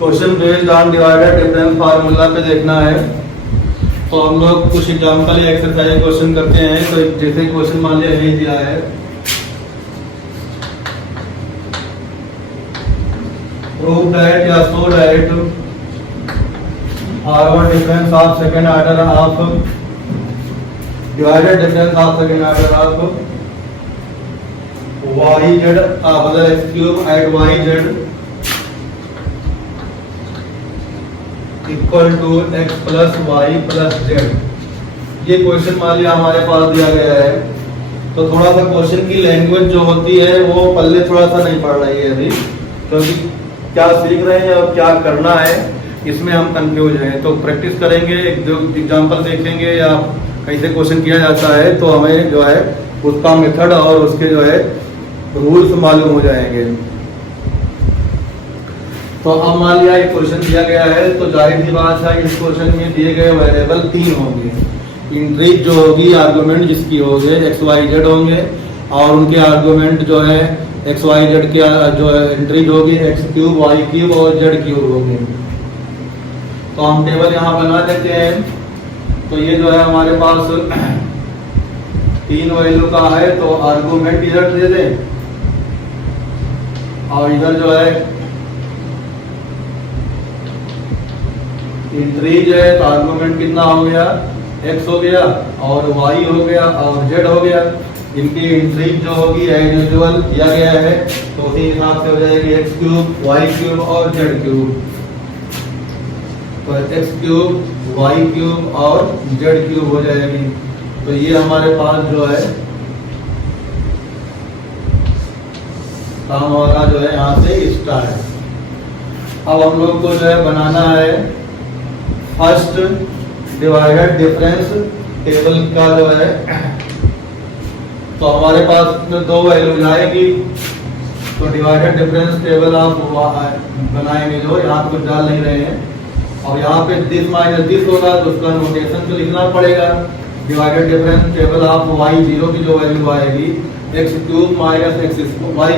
Question based on divided difference formula पे देखना है। तो हम लोग कुछ एग्जाम्पल या एक्सरसाइज क्वेश्चन करते हैं। तो जैसे क्वेश्चन मान लिया यही दिया है, प्रूव दैट या show that forward difference of second order of divided difference of second order of Y Z बदल X cube at Y Z equal to X plus Y plus Z. ये question मान लिया हमारे पास दिया गया है। तो थोड़ा सा क्वेश्चन की लैंग्वेज जो होती है वो पल्ले थोड़ा सा नहीं पड़ रही है अभी, क्योंकि क्या सीख रहे हैं और क्या करना है इसमें हम कंफ्यूज हैं। तो प्रैक्टिस करेंगे, एक दो एग्जाम्पल देखेंगे या कैसे क्वेश्चन किया जाता है, तो हमें जो है उसका मेथड और उसके जो है रूल्स मालूम हो जाएंगे। तो अब मान लिया एक क्वेश्चन दिया गया है, तो जाहिर सी बात है इस क्वेश्चन में दिए गए वेरिएबल 3 होंगे। इंट्रीज जो होगी आर्गुमेंट जिसकी होंगे एक्स वाई जेड होंगे, और उनके आर्गुमेंट जो है एक्स वाई जेड के जो इंट्रीज होगी एक्स क्यूब वाई क्यूब और जेड क्यूब होगी। तो हम टेबल यहाँ बना देते हैं। तो ये जो है हमारे पास 3 वैल्यू का है, तो आर्गुमेंट इधर दे दें और इधर जो है इंट्रीज है, तो आर्गुमेंट कितना हो गया x हो गया और y हो गया और z हो गया। इनकी इंट्रीज जो होगी एज यूजुअल दिया गया है, तो उसी हिसाब से हो जाएगी x क्यूब y क्यूब और z क्यूब। तो x क्यूब y क्यूब और z क्यूब हो जाएगी। तो ये हमारे पास जो है काम वाला जो है यहाँ से स्टार है। अब हम लोग को जो है बनाना है फर्स्ट डिवाइडेड डिफरेंस टेबल का जो है। तो हमारे पास 2 वैल्यूज आएगी, तो डिवाइडेड डिफरेंस टेबल आप बनाएंगे जो यहाँ पे कुछ डाल नहीं रहे हैं। और यहाँ पे दिस माइनस दिस होगा तो उसका नोटेशन तो लिखना पड़ेगा। Divided difference table of Y zero की जो वैल्यू आएगी X cube minus X Y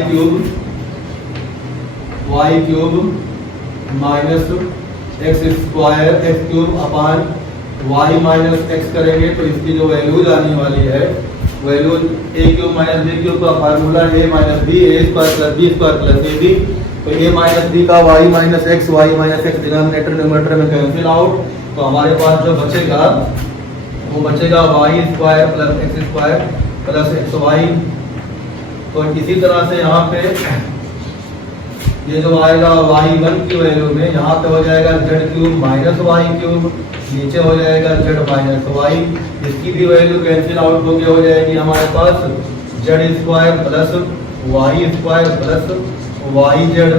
cube minus X square X cube upon Y minus X करेंगे। तो इसकी जो वैल्यूज आने वाली है values A cube minus B cube का formula A minus B A square plus B square plus A B. तो A minus B का Y minus X denominator numerator में कैंसिल आउट। तो हमारे पास जो बचेगा वो बचेगा Y square plus X square plus X Y. तो इसी तरह से यहाँ पे ये जो आएगा y1 की वैल्यू में यहाँ पे हो जाएगा z cube minus Y cube, नीचे हो जाएगा z माइनस वाई। इसकी भी वैल्यू कैंसिल आउट होके हो जाएगी हमारे पास z square plus Y square plus Y Z.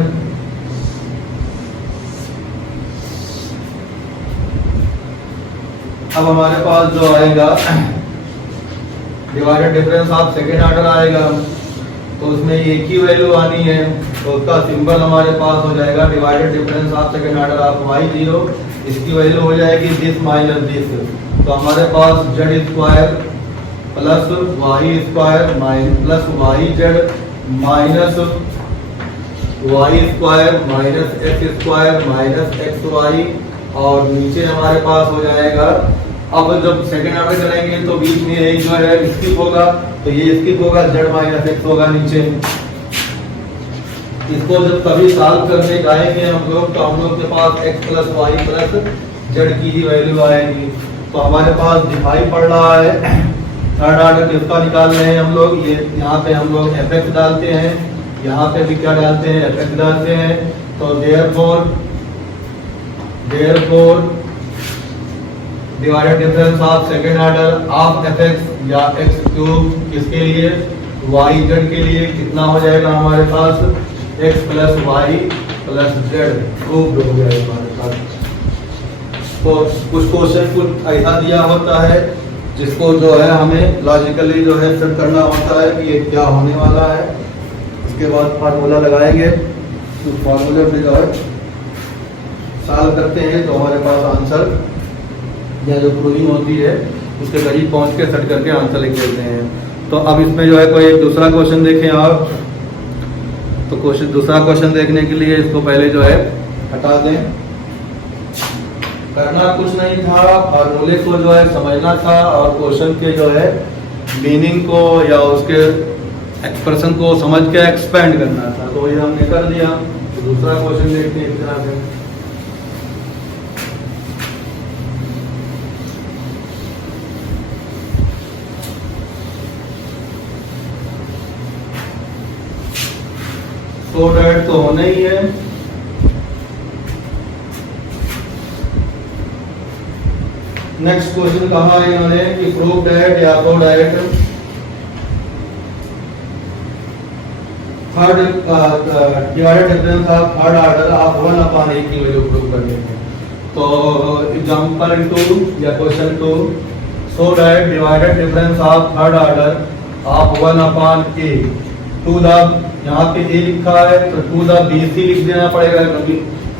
अब हमारे पास जो आएगा divided difference of second order आएगा, तो उसमें एक ही वैल्यू आनी है। तो उसका सिंबल हमारे पास हो जाएगा divided difference of second order of Y zero. इसकी वैल्यू हो जाएगी दिस माइनस दिस। तो हमारे पास Z square plus Y square plus Y Z minus Y square minus X Y. और नीचे हमारे पास हो जाएगा, अब जब सेकंड ऑर्डर करेंगे तो बीच में एक जो है स्किप होगा, तो ये स्किप होगा z माइनस एक्स होगा नीचे। इसको जब कभी सॉल्व करने जाएंगे हम लोग, तो हम लोग के पास x plus Y plus Z की ही वैल्यू आएगी। तो हमारे पास दिखाई पड़ रहा है थर्ड ऑर्डर किसका निकाल रहे हैं हम लोग। ये यहाँ पे हम लोग fx डालते हैं, यहाँ पे भी क्या डालते हैं fx डालते हैं। तो therefore divided difference of second order of fx या x क्यूब किसके लिए y z के लिए कितना हो जाएगा हमारे पास x plus Y plus Z proved हो गया हमारे पास। तो कुछ क्वेश्चन कुछ ऐसा दिया होता है जिसको जो है हमें लॉजिकली जो है सेट करना होता है कि ये क्या होने वाला है। उसके बाद फार्मूला लगाएंगे, तो फार्मूले पे जो है सॉल्व करते हैं तो हमारे पास आंसर या जो प्रूविंग होती है उसके करीब पहुंच के सेट करके आंसर लिख देते हैं। तो अब इसमें जो है कोई एक दूसरा क्वेश्चन देखें आप। तो दूसरा क्वेश्चन देखने के लिए इसको पहले जो है हटा दें। करना कुछ नहीं था, फॉर्मूले को जो है समझना था और क्वेश्चन के जो है मीनिंग को या उसके एक्सप्रेशन को समझ के एक्सपेंड करना था, तो ये हमने कर दिया। तो दूसरा क्वेश्चन देखते हैं इस तरह से। सो डैट तो होना ही है। नेक्स्ट क्वेश्चन कहा इन्होंने कि प्रूव डैट या तो that third divided difference of third order of 1/a की वैल्यू प्रूव करनी है। तो एग्जांपल 2 या question 2, so that divided difference of third order of 1/a to the, यहाँ पे a लिखा है तो टू द bc लिख देना पड़ेगा, क्योंकि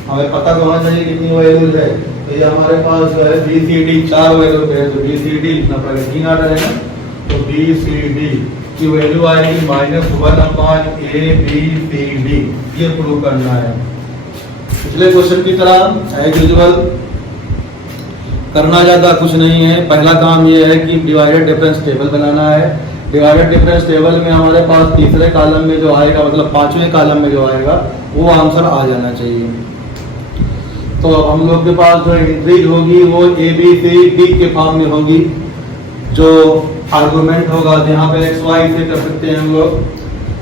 हमें पता तो होना चाहिए कितनी वैल्यूज है। तो ये हमारे पास जो है BCD 4 वैल्यू है, तो BCD लिखना पड़ेगा, 3 ऑर्डर है ना, तो BCD की वैल्यू आएगी -1/a/b/c/d, ये प्रूव करना है। पिछले क्वेश्चन की तरह एज यूजुअल करना ज्यादा कुछ नहीं है। पहला काम ये है कि डिवाइडेड डिफरेंस टेबल बनाना है। डिवाइडेड डिफरेंस टेबल में हमारे पास तीसरे कॉलम में जो आएगा, मतलब 5वें कॉलम में जो आएगा वो आंसर आ जाना चाहिए। तो हम लोग के पास जो एंट्रीज होगी वो ABCD के फॉर्म में होगी। जो आर्गुमेंट होगा यहाँ पे x y से कर सकते हैं हम लोग,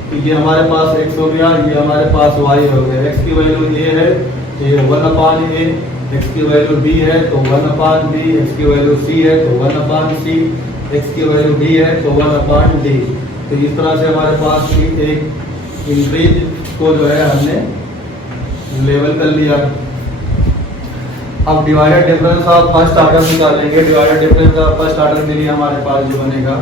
तो ये हमारे पास x हो गया, ये हमारे पास y हो गया। x की वैल्यू a है तो ये 1/a, x की वैल्यू b है तो 1/b, x की वैल्यू c है तो 1/c, x की वैल्यू d है तो 1/d। तो इस तरह से हमारे पास एक इंक्रीज को जो है हमने लेवल कर लिया। अब divided difference of first order निकालेंगे। Divided difference of first order के लिए हमारे पास जो बनेगा,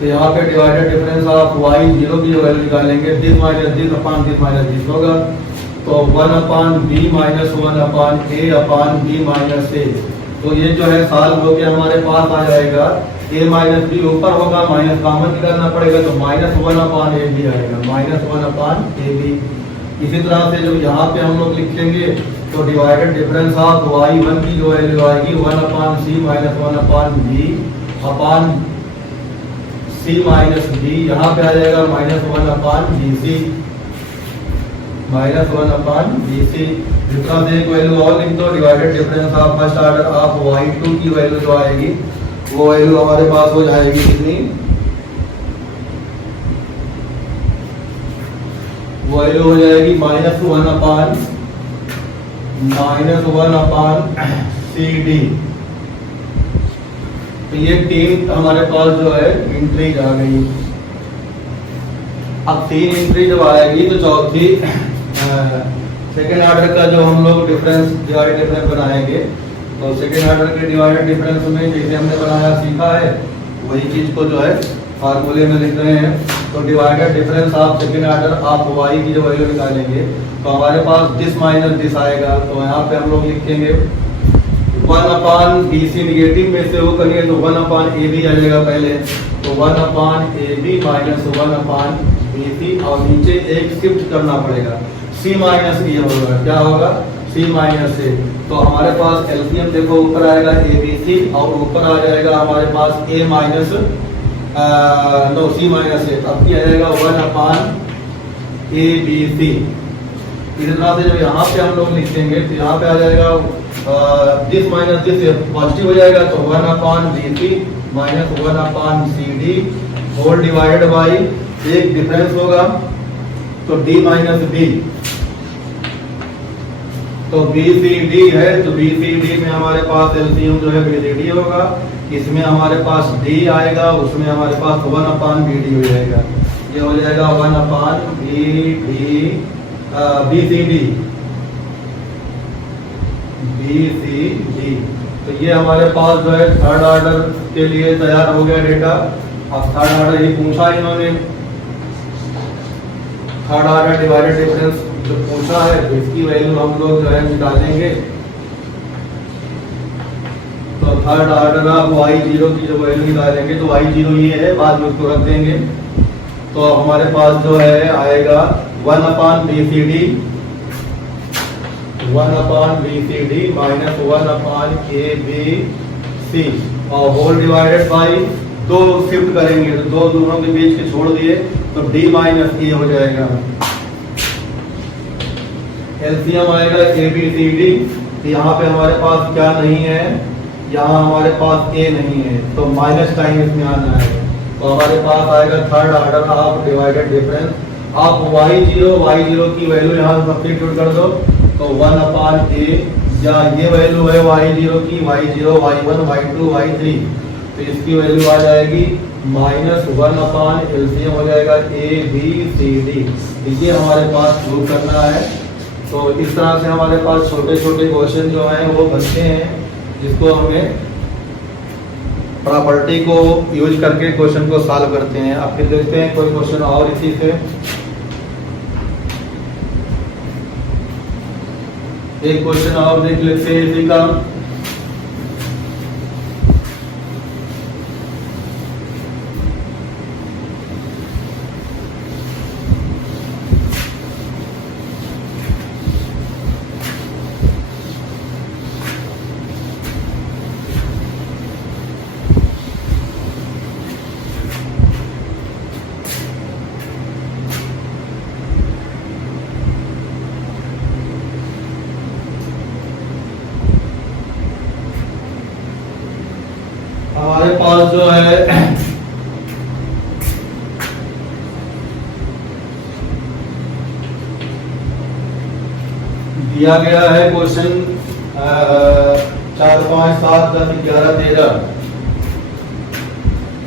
तो यहाँ पे डिवाइडेड डिफरेंस ऑफ y0 की वैल्यू निकालेंगे, this minus this upon this minus this होगा, तो 1/b minus 1/a/b minus a। तो ये जो है सॉल्व होके हमारे पास आ जाएगा, a माइनस b ऊपर होगा, माइनस कॉमन निकालना पड़ेगा, तो -1/ab आएगा, -1/ab। इसी तरह से जब यहाँ पे हम लोग लिखेंगे तो डिवाइडेड डिफरेंस ऑफ y1 की जो वैल्यू आएगी 1/c minus 1/b upon c minus b, यहाँ पे आ जाएगा -1/bc, -1/bc। इस तरह से एक वैल्यू और लिख दो, divided difference of first order of y2 की वैल्यू जो आएगी वो वैल्यू हमारे पास हो जाएगी कितनी, वैल्यू हो जाएगी -1/CD। तो ये 3 हमारे पास जो है इंट्रीज आ गई। अब 3 इंट्री जब आएगी तो चौथी सेकेंड ऑर्डर का जो हम लोग डिफरेंस डिवाइड डिफरेंस बनाएंगे, तो सेकेंड ऑर्डर के डिवाइडेड डिफरेंस में जैसे हमने बनाया सीखा है वही चीज को जो है फार्मूले में लिख रहे हैं। तो divided difference of second order of y की जो वैल्यू निकालेंगे तो हमारे पास दिस माइनस दिस आएगा, तो यहाँ पे हम लोग लिखेंगे 1/bc, निगेटिव में से वो करेंगे तो 1/ab आ जाएगा पहले, तो 1/ab माइनस 1/bc, और नीचे एक शिफ्ट करना पड़ेगा, c माइनस a होगा, क्या होगा c माइनस a। तो हमारे पास एलसीएम देखो ऊपर आएगा abc और ऊपर आ जाएगा हमारे पास a माइनस नो c माइनस a, अब क्या आएगा 1/abc। इस तरह से जब यहाँ पे हम लोग लिखेंगे तो यहाँ पे आ जाएगा दिस माइनस दिस पॉजिटिव हो जाएगा, तो 1/bc minus 1/cd whole divided by एक डिफरेंस होगा तो d माइनस b, तो BCD है तो BCD में हमारे पास एलसीएम जो है BCD होगा, इसमें हमारे पास D आएगा, उसमें हमारे पास 1/BD हो जाएगा, ये हो जाएगा 1/BCD। तो ये हमारे पास जो है थर्ड ऑर्डर के लिए तैयार हो गया डेटा। अब थर्ड ऑर्डर ही पूछा इन्होंने, थर्ड ऑर्डर डिवाइडेड डिफरेंस जो पूछा है तो इसकी वैल्यू हम लोग जो है निकालेंगे। तो थर्ड ऑर्डर ऑफ y0 की जो वैल्यू निकालेंगे तो y0 ये है, बाद में उसको रख देंगे, तो हमारे पास जो है आएगा 1/BCD 1/BCD माइनस 1/ABC और होल डिवाइडेड बाई 2 शिफ्ट करेंगे तो दो दोनों के बीच के छोड़ दिए तो D माइनस E हो जाएगा। एलसीएम आएगा ABCD। यहाँ पे हमारे पास क्या नहीं है, यहाँ हमारे पास A नहीं है तो माइनस साइन इसमें आना है। तो हमारे पास आएगा third order of divided difference. आप y0 की वैल्यू यहाँ सब्स्टिट्यूट कर दो तो 1/A या ये वैल्यू है y0 की y0 y1 y2 y3 तो इसकी वैल्यू आ जाएगी -1 एलसीएम हो जाएगा ABCD। ये हमारे पास प्रूव करना है। तो इस तरह से हमारे पास छोटे छोटे क्वेश्चन जो हैं वो बनते हैं जिसको हमें प्रॉपर्टी को यूज करके क्वेश्चन को सॉल्व करते हैं। आप फिर देखते हैं कोई क्वेश्चन और इसी से। एक क्वेश्चन और देख लेते हैं इसी का। हमारे पास जो है दिया गया है क्वेश्चन 4 5 7 10 11 13।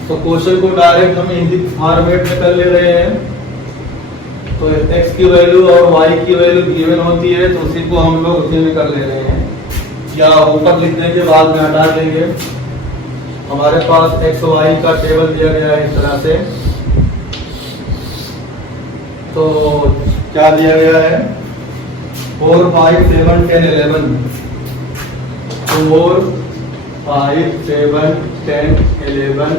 तो क्वेश्चन को डायरेक्ट हम इजी फॉर्मेट में कर ले रहे हैं। तो x की वैल्यू और y की वैल्यू गिवन होती है तो उसी को हम लोग उसी में कर ले रहे हैं या ऊपर लिखने के बाद में हटा देंगे। हमारे पास x y का टेबल दिया गया है इस तरह से। तो क्या दिया गया है 4 5 7 10 11 4 5 7 10 11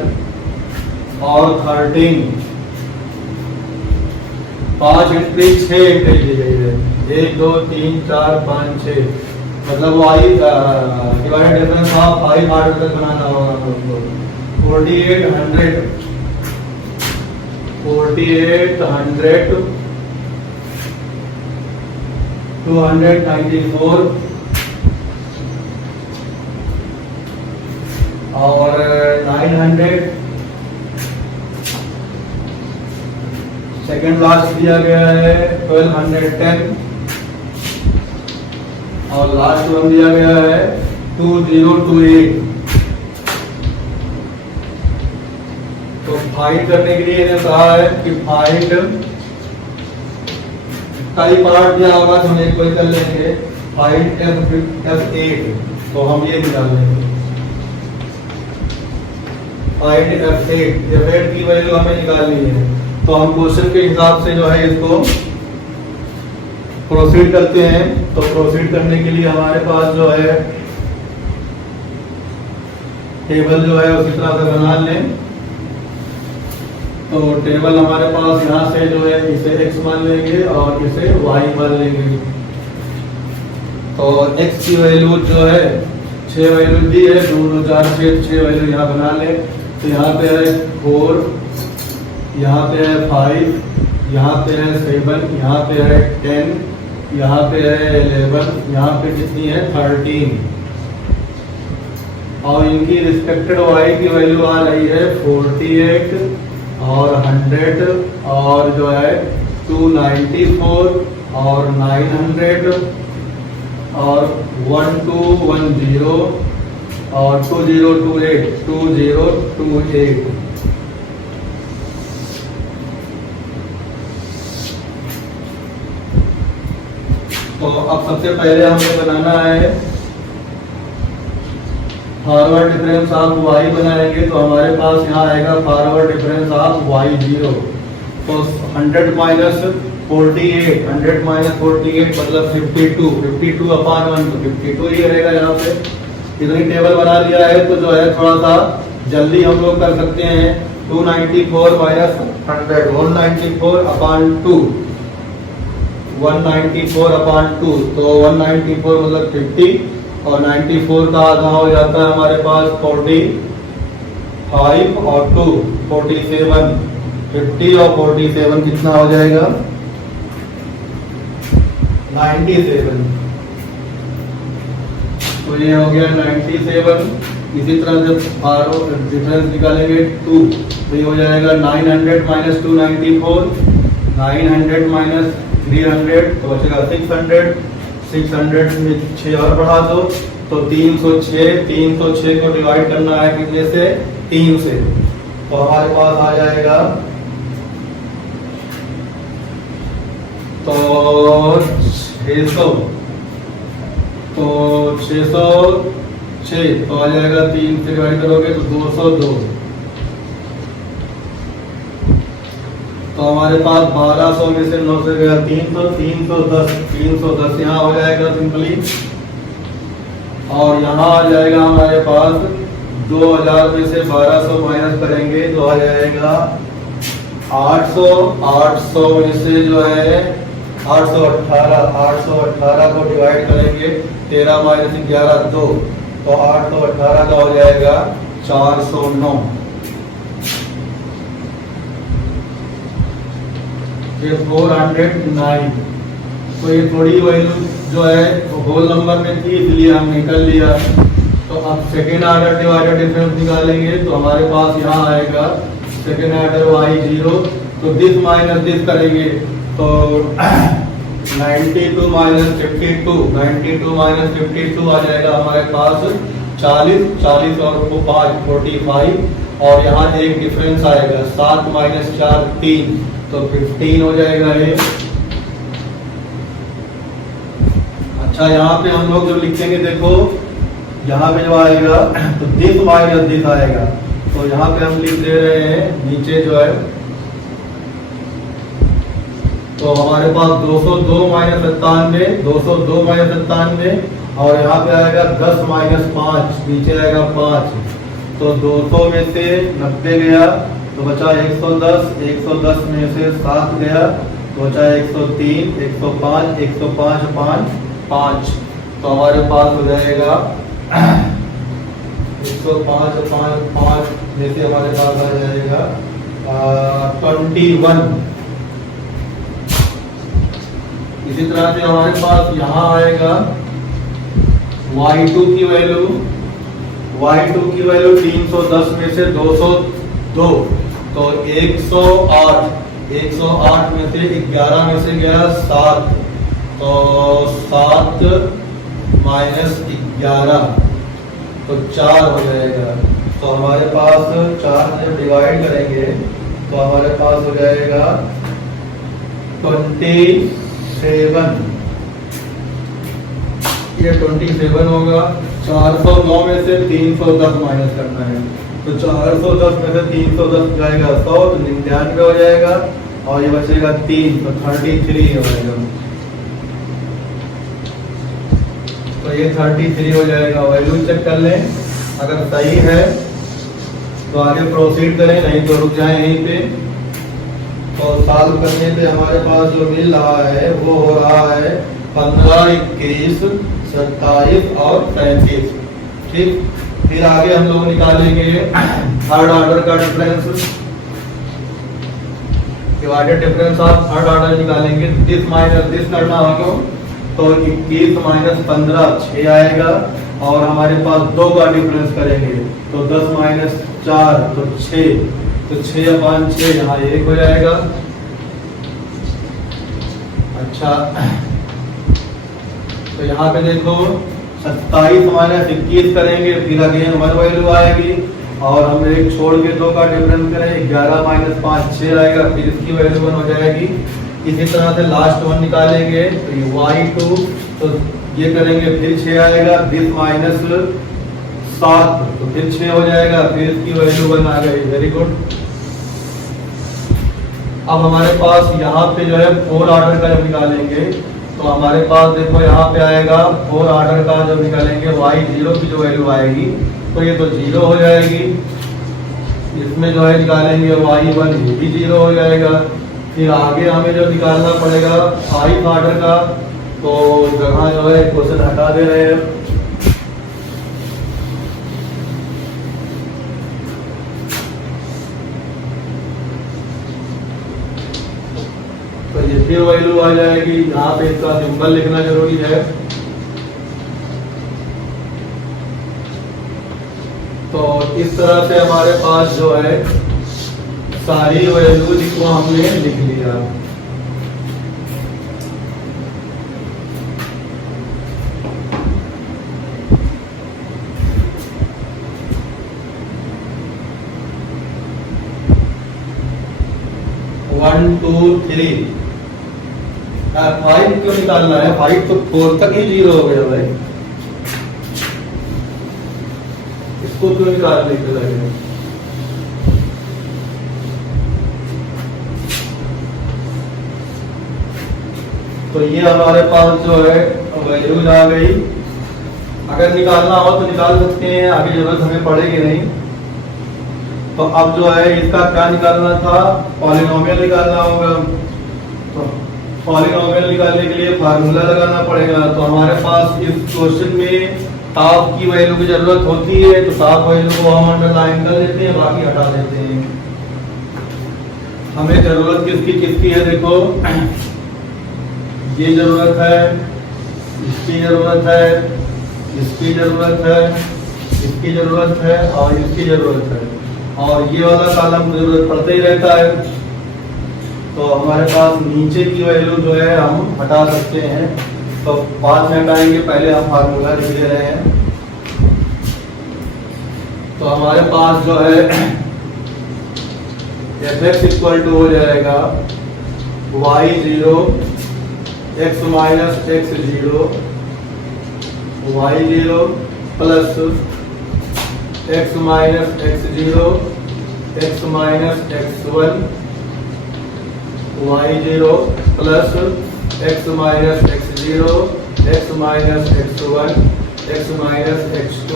और 13 5 एंट्री 6 एंट्री दी गई है 1 2 3 4 5 6 मतलब y divide difference of 5 order तक बनाना होगा हमको। 4800 294 और 900 सेकेंड लास्ट दिया गया है 1210 और लास्ट वन दिया गया है 2028। तो फाइंड करने के लिए इन्हें कहा है कि फाइंड कई पार्ट दिया होगा तो हम एक कोई कर लेंगे। फाइंड F8 तो हम ये निकाल लेंगे। फाइंड F8 की वैल्यू हमें निकालनी है। तो हम क्वेश्चन के हिसाब से जो है इसको प्रोसीड करते हैं। तो प्रोसीड करने के लिए हमारे पास जो है टेबल जो है उसी तरह से बना लें। तो टेबल हमारे पास यहाँ से जो है इसे x मान लेंगे और इसे y मान लेंगे। तो x की वैल्यू जो है 6 वैल्यू दी है 2 2 4 6 वैल्यू यहाँ बना लें। तो यहाँ पे है 4, यहाँ पे है 5, यहाँ पे है 7, यहाँ पे है 10, यहाँ पे है 11, यहाँ पे कितनी है 13 और इनकी रिस्पेक्टेड y की वैल्यू आ रही है 48 और 100 और जो है 294 और 900 और 1210 और 2028 तो अब सबसे पहले हमें बनाना है फॉरवर्ड डिफरेंस ऑफ y बनाएंगे। तो हमारे पास यहाँ आएगा फॉरवर्ड डिफरेंस ऑफ y0। तो 100 माइनस 48 मतलब 52/1 तो 52 ही रहेगा। यहाँ पे इतनी टेबल बना लिया है तो जो है थोड़ा सा जल्दी हम लोग कर सकते हैं। 294 माइनस 100, 194 अपॉन 2, 194 अपॉन 2, तो 194 मतलब 50 और 94 का आधा हो जाता है हमारे पास 45 और 2 47, 50 और 47 कितना हो जाएगा 97। तो ये हो गया 97। इसी तरह जब डिफरेंस निकालेंगे 2, तो ये हो जाएगा 900 माइनस 294, 900 माइनस 300, तो बचेगा 600, 600 में 6 और बढ़ा दो तो 306, 306 को डिवाइड करना है कितने से 3 से, तो हमारे पास आ जाएगा तो 600, तो 606 तो आ जाएगा 3 से डिवाइड करोगे तो 202, तो हमारे पास 1200 में से 9 से गया 300, 310, 310 यहाँ हो जाएगा सिंपली, और यहाँ आ जाएगा हमारे पास 2000 में से 1200 माइनस करेंगे तो आ जाएगा 800, 800 में से जो है 818, 818 को डिवाइड करेंगे 13 माइनस 11 2, तो 818 का हो जाएगा 409। ये 409, तो ये थोड़ी वैल्यू जो है होल नंबर में थी इसलिए हम निकल लिया। तो अब सेकेंड ऑर्डर डिवाइडर डिफरेंस निकालेंगे तो हमारे पास यहाँ आएगा सेकेंड ऑर्डर y0, तो दिस माइनस दिस करेंगे तो 92 माइनस 52, 92 माइनस 52 आ जाएगा हमारे पास 40, 40 और 5 45, और यहाँ एक डिफरेंस आएगा 7 माइनस 4 3, तो 15 हो जाएगा ये। अच्छा यहाँ पे हम लोग जो लिखेंगे देखो यहाँ पे जो आएगा तो दिस माइनस दिस आएगा, तो यहाँ पे हम लिख दे रहे हैं नीचे जो है, तो हमारे पास 202 माइनस 97, 202 माइनस 97, और यहाँ पे आएगा 10 माइनस 5, नीचे आएगा 5, तो 200 में से 90 गया तो बचा 110, 110 में से 7 गया तो बचा 103, 105, 105 5 5, तो हमारे पास हो जाएगा 105 5 5 में से हमारे पास आ जाएगा 21। इसी तरह से हमारे पास यहाँ आएगा y2 की वैल्यू, y2 की वैल्यू 310 में से 202, तो 108, 108 में से 11 में से गया 7, तो 7 माइनस 11 तो 4 हो जाएगा, तो हमारे पास 4 से डिवाइड करेंगे तो हमारे पास हो जाएगा 27, ये 27 होगा। 409 में से 310 माइनस करना है, तो 410 में से 310 जाएगा 100, तो 99 हो जाएगा, और ये बचेगा 3, तो 33 हो जाएगा, तो ये 33 हो जाएगा। वैल्यू चेक कर लें, अगर सही है तो आगे प्रोसीड करें, नहीं तो रुक जाए यहीं पे। तो सॉल्व करने पे हमारे पास जो मिल रहा है वो हो रहा है 15, 21, 27 और 35, ठीक। फिर आगे हम लोग निकालेंगे थर्ड ऑर्डर का difference, divided difference of third order निकालेंगे। दिस माइनस दिस करना होगा, तो 21 माइनस 15 6 आएगा, और हमारे पास 2 का डिफरेंस करेंगे तो 10 माइनस 4 तो 6, तो 6/6 यहाँ 1 हो जाएगा। अच्छा तो यहाँ पे देखो 27 माइनस 21 करेंगे, फिर अगेन 1 वैल्यू आएगी, और हम एक छोड़ के 2 का डिफरेंस करें 11 माइनस 5 6 आएगा, फिर इसकी वैल्यू 1 हो जाएगी। इसी तरह से लास्ट 1 निकालेंगे तो ये y2, तो ये करेंगे फिर 6 आएगा, 20 माइनस 7 तो फिर 6 हो जाएगा, फिर इसकी वैल्यू 1 आ गई। Very good. अब हमारे पास यहाँ पे जो है 4 ऑर्डर का जब निकालेंगे तो हमारे पास देखो यहाँ पे आएगा 4 ऑर्डर का जब निकालेंगे y0 की जो वैल्यू आएगी तो ये तो 0 हो जाएगी। इसमें जो है निकालेंगे y1, ये भी 0 हो जाएगा। फिर आगे हमें जो निकालना पड़ेगा i ऑर्डर का, तो जहाँ जो है क्वेश्चन हटा दे रहे हैं। तो ये फिर वैल्यू आ जाएगी, यहाँ पे इसका सिंबल लिखना जरूरी है। तो इस तरह से हमारे पास जो है सारी वैल्यू को हमने लिख लिया। वन टू थ्री, 5 क्यों निकालना है? 5 तो 4 तक ही 0 हो गया भाई, इसको क्यों निकालने के लगे? तो ये हमारे पास जो है वैल्यूज आ गई। अगर निकालना हो तो निकाल सकते हैं, आगे जरूरत हमें पड़ेगी नहीं। तो अब जो है इसका क्या निकालना था? पॉलिनोमियल निकालना होगा। तो पॉलिनोमियल निकालने के लिए फार्मूला लगाना पड़ेगा। तो हमारे पास इस क्वेश्चन में टॉप की वैल्यू की जरूरत होती है, तो टॉप वैल्यू को हम अंडरलाइन कर देते हैं, बाकी हटा देते हैं। हमें जरूरत किसकी किसकी है? देखो, ये जरूरत है, इसकी जरूरत है, इसकी जरूरत है, इसकी जरूरत है और इसकी जरूरत है, और ये वाला कॉलम जरूरत पड़ता ही रहता है। तो हमारे पास नीचे की वैल्यू जो है हम हटा सकते हैं। तो बाद में हटाएंगे, पहले हम फार्मूला लिख ले रहे हैं। तो हमारे पास जो है f(x) इक्वल टू हो जाएगा y0 x minus x0, y0 plus x minus x0, x minus x1, y0 plus x minus x0, x minus x1, x minus x2।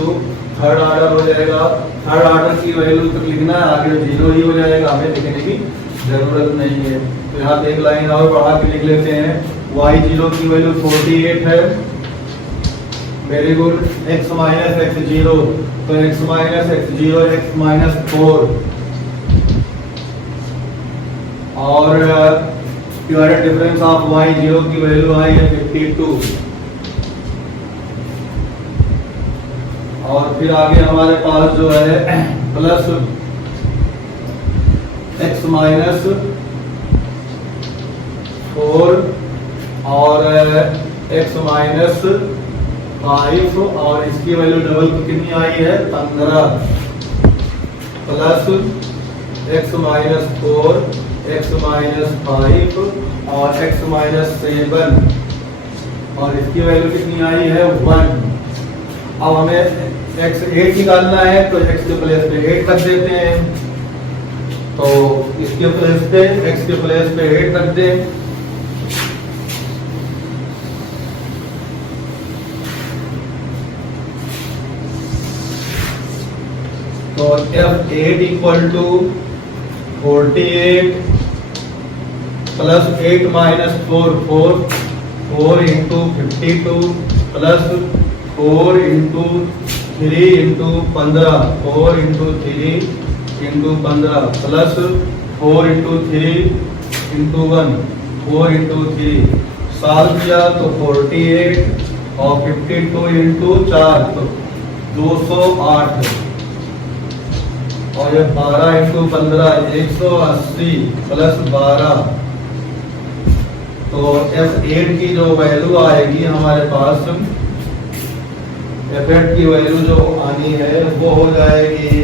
Third order हो जाएगा। थर्ड ऑर्डर की वैल्यू तक लिखना है, आगे 0 ही हो जाएगा, हमें लिखने की जरूरत नहीं है। तो यहाँ पे एक लाइन और बढ़ा के लिख लेते हैं। y0 की वैल्यू 48 है, very good. x minus x0, तो x minus x0 x minus 4, और क्वाड्रेटिक डिफरेंस ऑफ y0 की वैल्यू आई है 52। और फिर आगे हमारे पास जो है प्लस x माइनस 4 और x माइनस 5, और इसकी वैल्यू डबल कितनी आई है? 15, plus x minus 4, x minus 5 और x माइनस 7, और इसकी वैल्यू कितनी आई है? 1। अब हमें x 8 निकालना है, तो x के प्लेस पे 8 रख देते हैं। तो इसके प्लेस पे, x के प्लेस पे 8 रख दें। तो f8 equal to 48 plus 8 minus 4, 4 into 52 plus 4 into 3 into 15, 4 into 3 into 15 plus 4 into 3 into 1, 4 into 3। Solve किया तो 48 और 52 इंटू 4 तो 208, और ये 12 इंटू 15 180 प्लस 12। तो f8 की जो वैल्यू आएगी हमारे पास, f8 की वैल्यू जो आनी है वो हो जाएगी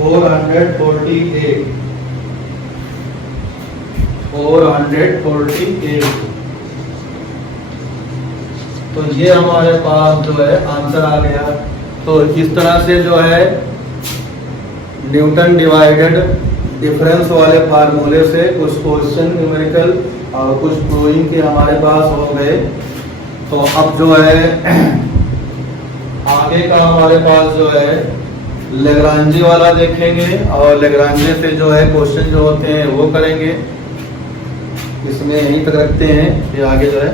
448। तो ये हमारे पास जो है आंसर आ गया। तो इस तरह से जो है न्यूटन डिवाइडेड डिफरेंस वाले फार्मूले से कुछ क्वेश्चन न्यूमेरिकल और कुछ प्रूविंग के हमारे पास हो गए। तो अब जो है आगे का हमारे पास जो है लेग्रांजी वाला देखेंगे और लेग्रांजी से जो है क्वेश्चन जो होते हैं वो करेंगे। इसमें यहीं तक रखते हैं, फिर आगे जो है